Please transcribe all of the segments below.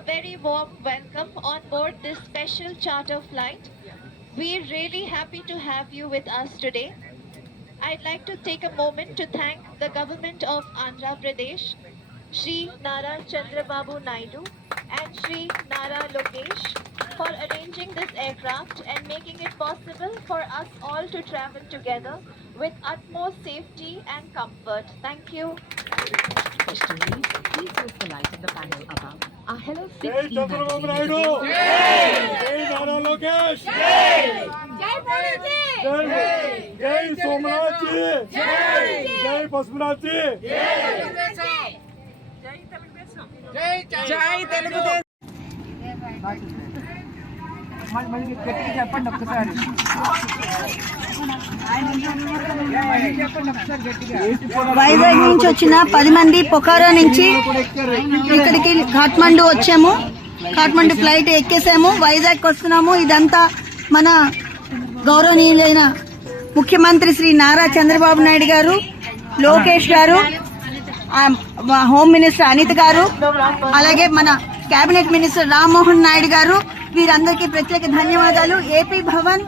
a very warm welcome on board this special charter flight. We're really happy to have you with us today. I'd like to take a moment to thank the government of Andhra Pradesh, Shri Nara Chandrababu Naidu and Shri Nara Lokesh for arranging this aircraft and making it possible for us all to travel together with utmost safety and comfort. Thank you. Questioning, please use the light in the panel above. Our Hello Jai 6E Chandrababu magazine Naidu! is Jai Nara Lokesh! Jai Somnath ji! Jai Pasupanath ji! జై తెలుగుదేశం. మళ్ళీ గట్టిగా చెప్పండి ఒక్కసారి. వైజాగ్ నుంచి వచ్చిన 10 మంది పొఖారా నుంచి ఇక్కడికి కాఠ్మండు వచ్చాము. కాఠ్మండు ఫ్లైట్ ఎక్కేసాము, వైజాగ్ వస్తున్నాము. ఇదంతా మన గౌరవనీయులైన ముఖ్యమంత్రి శ్రీ నారా చంద్రబాబు నాయుడు గారు, లోకేష్ గారు, హోమ్ మినిస్టర్ అనిత్ గారు, అలాగే మన కేబినెట్ మినిస్టర్ రామ్మోహన్ నాయుడు గారు, వీరందరికీ ప్రత్యేక ధన్యవాదాలు. ఏపీ భవన్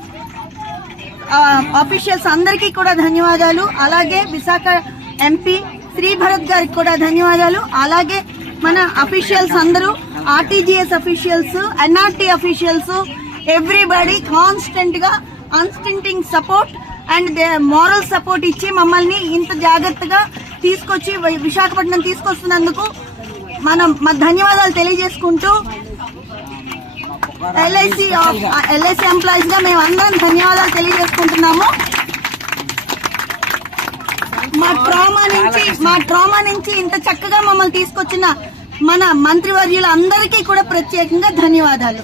ఆఫీషియల్స్ అందరికీ కూడా ధన్యవాదాలు. అలాగే విశాఖ ఎంపీ శ్రీ భరత్ గారికి కూడా ధన్యవాదాలు. అలాగే మన అఫీషియల్స్ అందరూ, RTGS officials, NRT officials, everybody constant గా unstinting support and moral support ఇచ్చి మమ్మల్ని ఇంత జాగ్రత్తగా తీసుకొచ్చి విశాఖపట్నం తీసుకొస్తున్నందుకు మనం ధన్యవాదాలు తెలియజేసుకుంటూ ఎల్ఐసి ఎంప్లాయీస్ గా మేము అందరం ధన్యవాదాలు తెలియజేసుకుంటున్నాము. మా ట్రామా నుంచి ఇంత చక్కగా మమ్మల్ని తీసుకొచ్చిన మన మంత్రివర్యులందరికీ కూడా ప్రత్యేకంగా ధన్యవాదాలు.